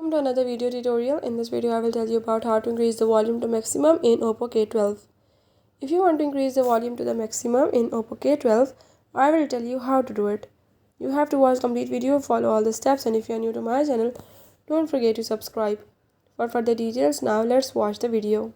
Welcome to another video tutorial. In this video I will tell you about how to increase the volume to maximum in Oppo K12. If you want to increase the volume to the maximum in Oppo K12, I will tell you how to do it. You have to watch complete video, follow all the steps, and if you are new to my channel, don't forget to subscribe. For further details, now let's watch the video.